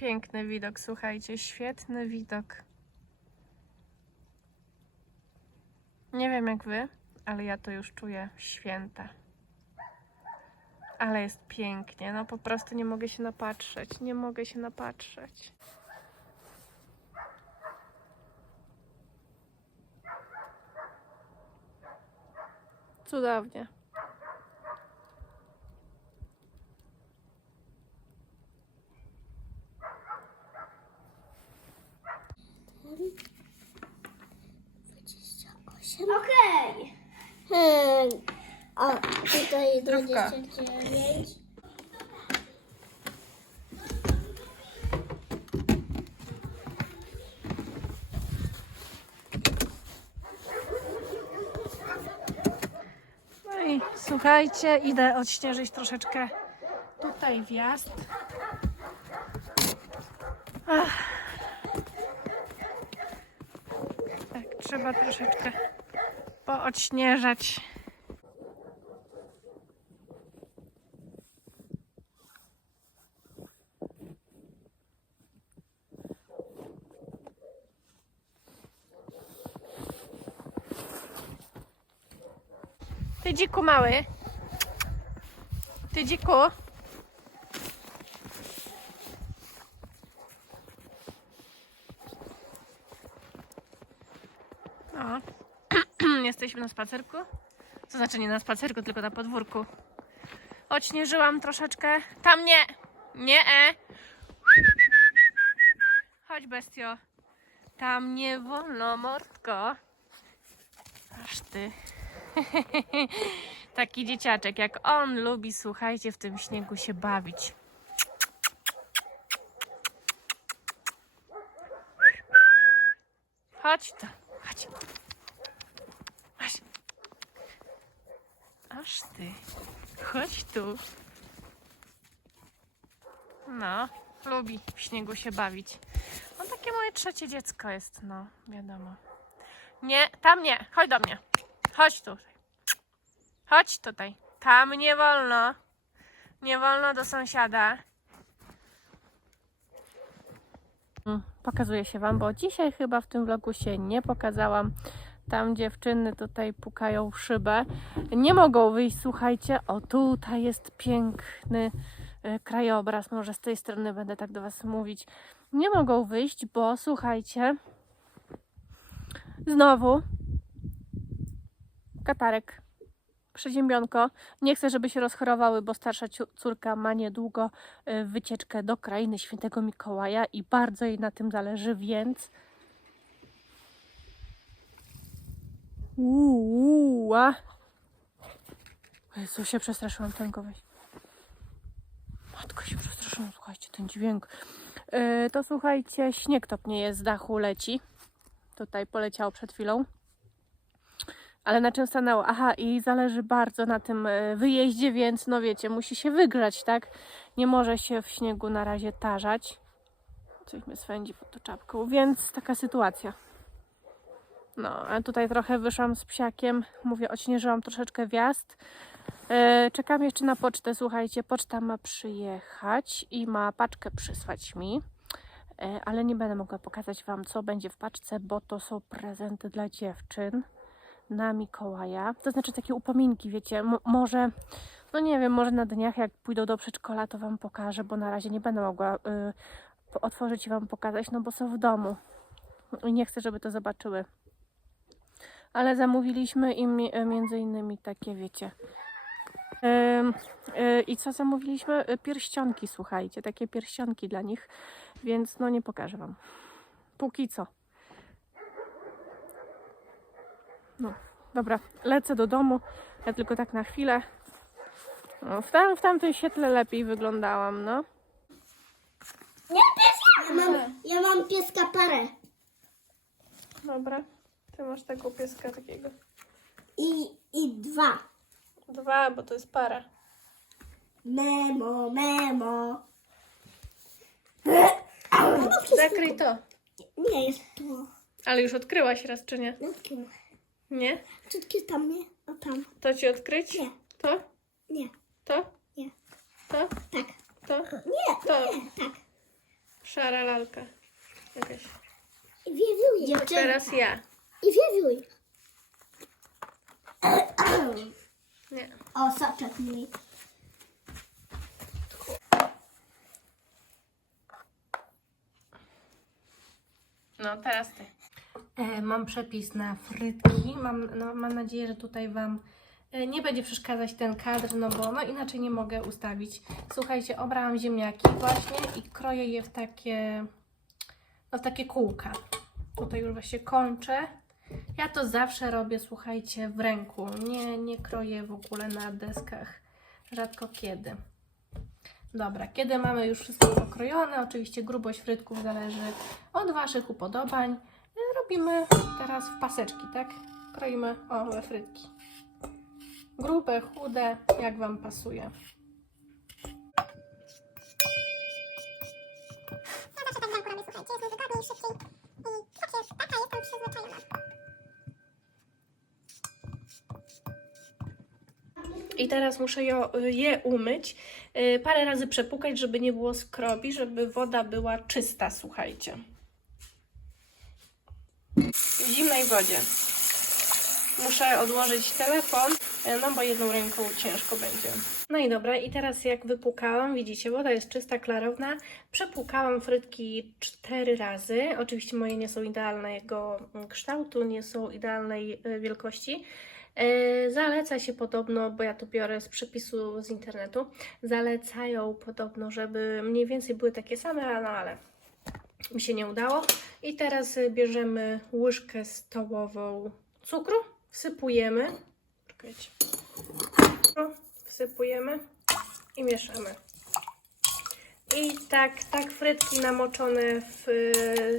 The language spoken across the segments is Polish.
Piękny widok, słuchajcie, świetny widok. Nie wiem jak wy, ale ja to już czuję święte. Ale jest pięknie, no po prostu nie mogę się napatrzeć, nie mogę się napatrzeć. Cudownie. Okej. Hmm. O, tutaj Zdrówka. 29. No i słuchajcie, idę odśnieżyć troszeczkę tutaj wjazd. Ach. Tak, trzeba troszeczkę poodśnieżać. Ty dziku mały. Ty dziku. O. Jesteśmy na spacerku. Co znaczy nie na spacerku, tylko na podwórku. Odśnieżyłam troszeczkę. Tam nie. Nie. E. Chodź bestio. Tam nie wolno, mordko. Aż ty. Taki dzieciaczek, jak on lubi, słuchajcie, w tym śniegu się bawić. Chodź chodź. Chodź. Aż ty. Chodź tu. No, lubi w śniegu się bawić. No takie moje trzecie dziecko jest, no, wiadomo. Nie, tam nie, chodź do mnie. Chodź tutaj. Chodź tutaj. Tam nie wolno. Nie wolno do sąsiada. Mm, Pokazuję się Wam, bo dzisiaj chyba w tym vlogu się nie pokazałam. Tam dziewczyny tutaj pukają w szybę. Nie mogą wyjść, słuchajcie. O, tutaj jest piękny e, krajobraz. Może z tej strony będę tak do Was mówić. Nie mogą wyjść, bo słuchajcie, znowu katarek, przeziębionko. Nie chcę, żeby się rozchorowały, bo starsza córka ma niedługo y, wycieczkę do krainy świętego Mikołaja i bardzo jej na tym zależy, więc Uuu. Jezu, się przestraszyłam tego weź. Matko się przestraszyłam, słuchajcie, ten dźwięk. Yy, to słuchajcie, śnieg topnieje z dachu, leci. Tutaj poleciało przed chwilą. Ale na czym stanęło? Aha, i zależy bardzo na tym e, wyjeździe, więc no wiecie, musi się wygrzać, tak? Nie może się w śniegu na razie tarzać. Coś mnie swędzi pod tą czapką, więc taka sytuacja. No, a tutaj trochę wyszłam z psiakiem. Mówię, odśnieżyłam troszeczkę wjazd. E, czekam jeszcze na pocztę, słuchajcie. Poczta ma przyjechać i ma paczkę przysłać mi. E, ale nie będę mogła pokazać Wam, co będzie w paczce, bo to są prezenty dla dziewczyn na Mikołaja. To znaczy takie upominki, wiecie, mo- może, no nie wiem, może na dniach jak pójdą do przedszkola, to Wam pokażę, bo na razie nie będę mogła y, otworzyć i Wam pokazać, no bo są w domu i nie chcę, żeby to zobaczyły. Ale zamówiliśmy im y, między innymi takie, wiecie, y, I co zamówiliśmy? Y, Pierścionki, słuchajcie, takie pierścionki dla nich, więc no nie pokażę Wam. Póki co. No, dobra, lecę do domu. Ja tylko tak na chwilę. No, w, tam, w tamtym świetle lepiej wyglądałam, no. Ja mam, ja mam pieska parę. Dobra, ty masz tego pieska takiego. I, I dwa. Dwa, bo to jest para. Memo, memo. Zakryj to. Nie jest tu. Ale już odkryłaś raz, czy nie? Nie? Wszystkie tam, nie? O tam. To ci odkryć? Nie. To? Nie. To? Nie. To? Tak. To? Nie. To. Nie. Tak. Szara lalka. Jakaś. Wiewiuj. Teraz ja. I wiewiuj. Nie. O, soczek mój. No, teraz ty. E, mam przepis na frytki. Mam, no, mam nadzieję, że tutaj Wam e, nie będzie przeszkadzać ten kadr, no bo no, inaczej nie mogę ustawić. Słuchajcie, obrałam ziemniaki właśnie i kroję je w takie, no, w takie kółka. Tutaj już właśnie kończę. Ja to zawsze robię, słuchajcie, w ręku. Nie, nie kroję w ogóle na deskach. Rzadko kiedy. Dobra, kiedy mamy już wszystko pokrojone, oczywiście grubość frytków zależy od Waszych upodobań. Robimy teraz w paseczki, tak? Kroimy o we frytki. Grube, chude, jak Wam pasuje. Ja zawsze tak robię, słuchajcie, jest mi wygodniej, szybciej i tak jest, taka jestem przyzwyczajona. I teraz muszę je umyć, yy, parę razy przepukać, żeby nie było skrobi, żeby woda była czysta, słuchajcie. W zimnej wodzie. Muszę odłożyć telefon, no bo jedną ręką ciężko będzie. No i dobra, i teraz jak wypłukałam, widzicie, woda jest czysta, klarowna. Przepłukałam frytki cztery razy. Oczywiście moje nie są idealnego kształtu, nie są idealnej yy, wielkości. E, Zaleca się podobno, bo ja to biorę z przepisu z internetu, zalecają podobno, żeby mniej więcej były takie same, no ale mi się nie udało. I teraz bierzemy łyżkę stołową cukru, wsypujemy, czekajcie, cukru, wsypujemy i mieszamy. I tak, tak frytki namoczone w,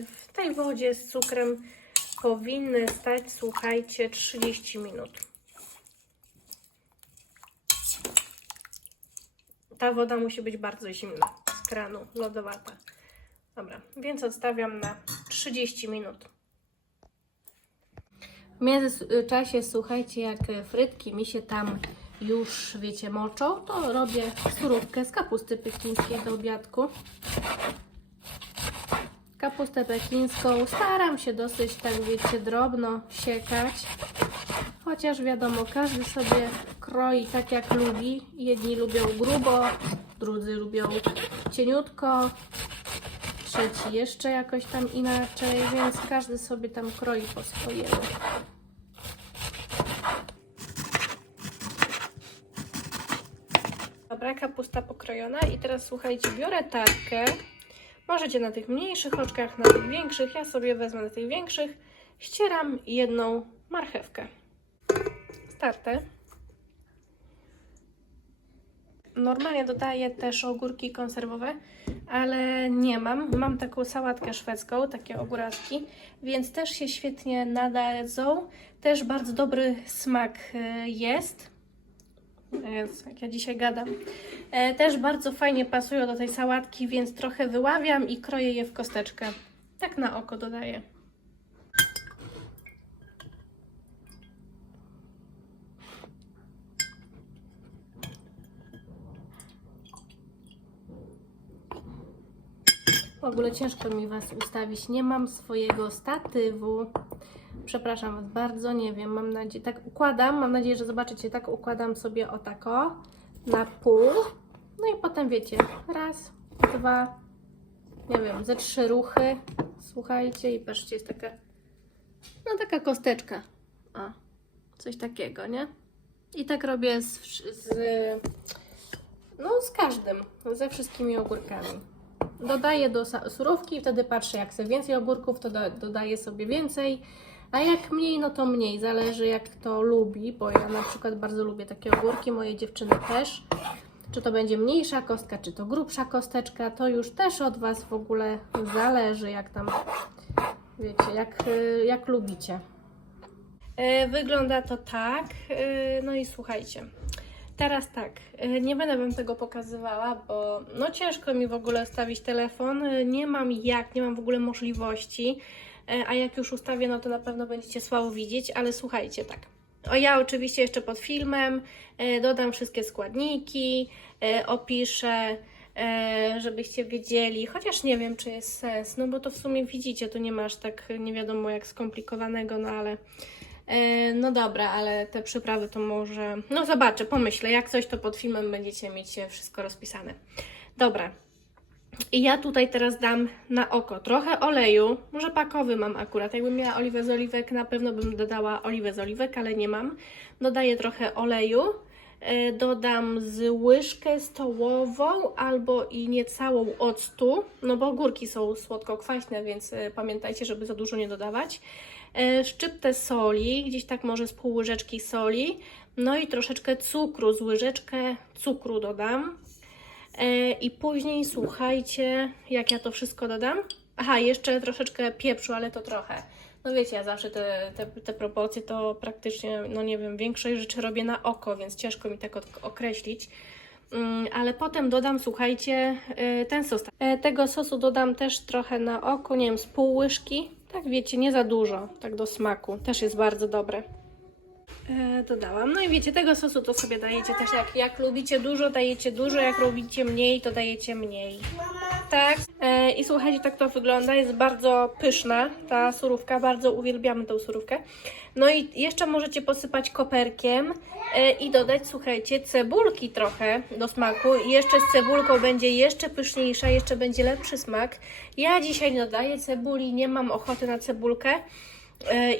w tej wodzie z cukrem powinny stać, słuchajcie, 30 minut. Ta woda musi być bardzo zimna z kranu, lodowata. Dobra, więc odstawiam na 30 minut. W międzyczasie, słuchajcie, jak frytki mi się tam już, wiecie, moczą, to robię surówkę z kapusty pekińskiej do obiadku kapustę pekińską. Staram się dosyć, tak wiecie, drobno siekać. Chociaż wiadomo, każdy sobie kroi tak jak lubi. Jedni lubią grubo, drudzy lubią cieniutko, trzeci jeszcze jakoś tam inaczej, więc każdy sobie tam kroi po swojemu. Dobra, kapusta pokrojona i teraz słuchajcie, biorę tarkę. Możecie na tych mniejszych oczkach, na tych większych. Ja sobie wezmę na tych większych. Ścieram jedną marchewkę. Starte. Normalnie dodaję też ogórki konserwowe, ale nie mam. Mam taką sałatkę szwedzką, takie ogóraczki, więc też się świetnie nadadzą. Też bardzo dobry smak y, jest. Jezu, jak ja dzisiaj gadam. E, też bardzo fajnie pasują do tej sałatki, więc trochę wyławiam i kroję je w kosteczkę. Tak na oko dodaję. W ogóle ciężko mi Was ustawić. Nie mam swojego statywu. Przepraszam Was bardzo, nie wiem, mam nadzieję, tak układam, mam nadzieję, że zobaczycie, tak układam sobie o tako na pół, no i potem wiecie, raz, dwa, nie wiem, ze trzy ruchy, słuchajcie i patrzcie, jest taka, no taka kosteczka, o, coś takiego, nie? I tak robię z, z no z każdym, ze wszystkimi ogórkami. Dodaję do surówki i wtedy patrzę, jak chcę więcej ogórków, to do, dodaję sobie więcej. A jak mniej, no to mniej. Zależy jak kto lubi, bo ja na przykład bardzo lubię takie ogórki, moje dziewczyny też. Czy to będzie mniejsza kostka, czy to grubsza kosteczka, to już też od Was w ogóle zależy, jak tam, wiecie, jak, y, jak lubicie. E, Wygląda to tak. E, No i słuchajcie. Teraz tak, e, nie będę Wam tego pokazywała, bo no ciężko mi w ogóle stawić telefon. E, Nie mam jak, nie mam w ogóle możliwości. E, A jak już ustawię, no to na pewno będziecie słabo widzieć, ale słuchajcie, tak. O ja oczywiście jeszcze pod filmem dodam wszystkie składniki, opiszę żebyście wiedzieli, chociaż nie wiem, czy jest sens, no bo to w sumie widzicie, tu nie masz tak nie wiadomo jak skomplikowanego, no ale no dobra, ale te przyprawy to może, no zobaczę, pomyślę, jak coś to pod filmem będziecie mieć e, wszystko rozpisane. Dobra, i ja tutaj teraz dam na oko trochę oleju, może pakowy mam akurat. Jakbym miała oliwę z oliwek, na pewno bym dodała oliwę z oliwek, ale nie mam. Dodaję trochę oleju, e, dodam z łyżkę stołową albo i niecałą octu, no bo górki są słodko-kwaśne, więc e, pamiętajcie, żeby za dużo nie dodawać. E, Szczyptę soli, gdzieś tak może z pół łyżeczki soli, no i troszeczkę cukru, z łyżeczkę cukru dodam. E, I później słuchajcie, jak ja to wszystko dodam. Aha, jeszcze troszeczkę pieprzu, ale to trochę. No wiecie, ja zawsze te, te, te proporcje to praktycznie, no nie wiem, większość rzeczy robię na oko, więc ciężko mi tak określić. Mm, Ale potem dodam, słuchajcie, e, ten sos. Tego sosu dodam też trochę na oko, nie wiem, z pół łyżki. Tak wiecie, nie za dużo, tak do smaku. Też jest bardzo dobre. E, dodałam. No i wiecie, tego sosu to sobie dajecie też jak, jak lubicie dużo, dajecie dużo, jak lubicie mniej, to dajecie mniej. Tak. E, I słuchajcie, tak to wygląda. Jest bardzo pyszna ta surówka, bardzo uwielbiamy tą surówkę. No i jeszcze możecie posypać koperkiem e, i dodać, słuchajcie, cebulki trochę do smaku. I jeszcze z cebulką będzie jeszcze pyszniejsza, jeszcze będzie lepszy smak. Ja dzisiaj dodaję cebuli, nie mam ochoty na cebulkę e,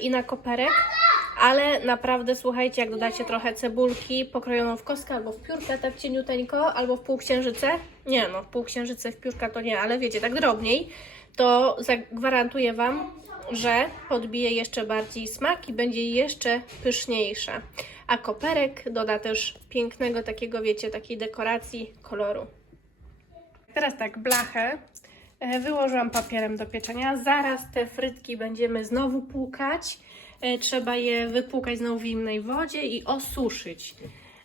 i na koperek. Ale naprawdę słuchajcie, jak dodacie trochę cebulki pokrojoną w kostkę albo w piórkę tak cieniuteńko, albo w półksiężycę. Nie no, w półksiężyce w piórka to nie, ale wiecie, tak drobniej, to zagwarantuję Wam, że podbije jeszcze bardziej smak i będzie jeszcze pyszniejsza. A koperek doda też pięknego takiego, wiecie, takiej dekoracji koloru. Teraz tak, blachę wyłożyłam papierem do pieczenia. Zaraz te frytki będziemy znowu płukać. E, Trzeba je wypłukać znowu w zimnej wodzie i osuszyć.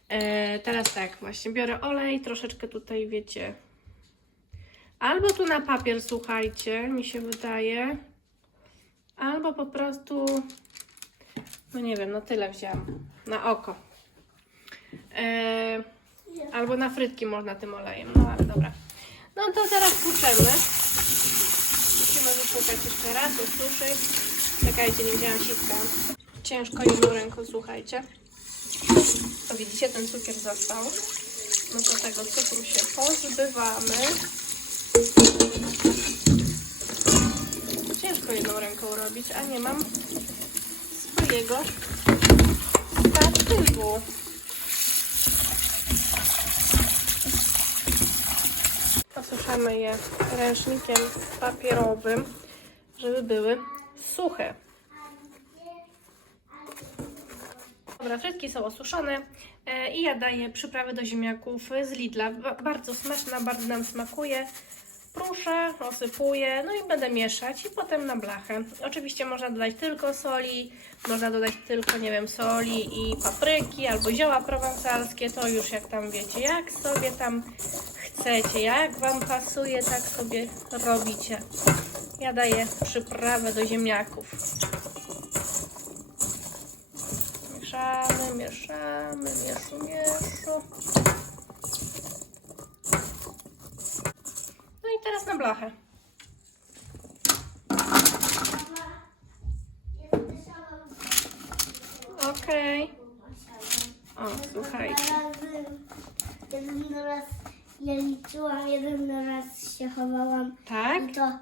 E, Teraz tak, właśnie biorę olej, troszeczkę tutaj wiecie. Albo tu na papier, słuchajcie, mi się wydaje. Albo po prostu, no nie wiem, no tyle wzięłam. Na oko. E, albo na frytki można tym olejem, no ale dobra. No to teraz płuczemy. Wypłukać jeszcze raz, ususzyć. Czekajcie, nie wzięłam sitka. Ciężko jedną ręką, słuchajcie. To widzicie, ten cukier został. No to tego cukru się pozbywamy. Ciężko jedną ręką robić, a nie mam swojego statywu. Posuszamy je ręcznikiem papierowym, żeby były suche. Dobra, frytki są osuszone e, i ja daję przyprawy do ziemniaków z Lidla. Ba- Bardzo smaczna, bardzo nam smakuje. Pruszę, osypuję, no i będę mieszać i potem na blachę. Oczywiście można dodać tylko soli, można dodać tylko, nie wiem, soli i papryki albo zioła prowansalskie, to już jak tam wiecie, jak sobie tam chcecie, jak Wam pasuje, tak sobie robicie. Ja daję przyprawę do ziemniaków. Mieszamy, mieszamy, mieszu, mieszu. No i teraz na blachę. Okej. O, słuchajcie. Jeden raz ja liczyłam, jeden raz się chowałam. Tak? I to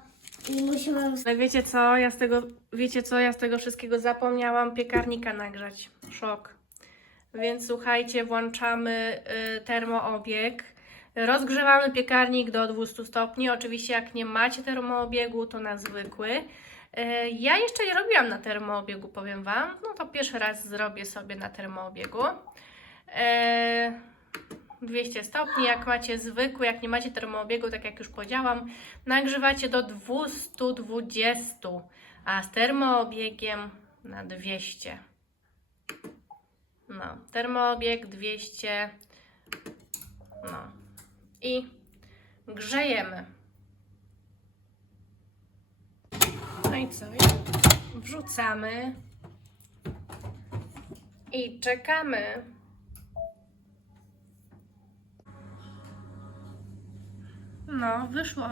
i musiałam Ale wiecie co, ja z tego, wiecie co, ja z tego wszystkiego zapomniałam piekarnika nagrzać. Szok. Więc słuchajcie, włączamy y, termoobieg. Rozgrzewamy piekarnik do 200 stopni. Oczywiście jak nie macie termoobiegu, to na zwykły. Y, ja jeszcze nie robiłam na termoobiegu, powiem Wam. No to pierwszy raz zrobię sobie na termoobiegu. Y, 200 stopni, jak macie zwykły, jak nie macie termoobiegu, tak jak już powiedziałam, nagrzewacie do 220, a z termoobiegiem na 200. No, termoobieg 200. I grzejemy. No i co? Wrzucamy. I czekamy. No, wyszło.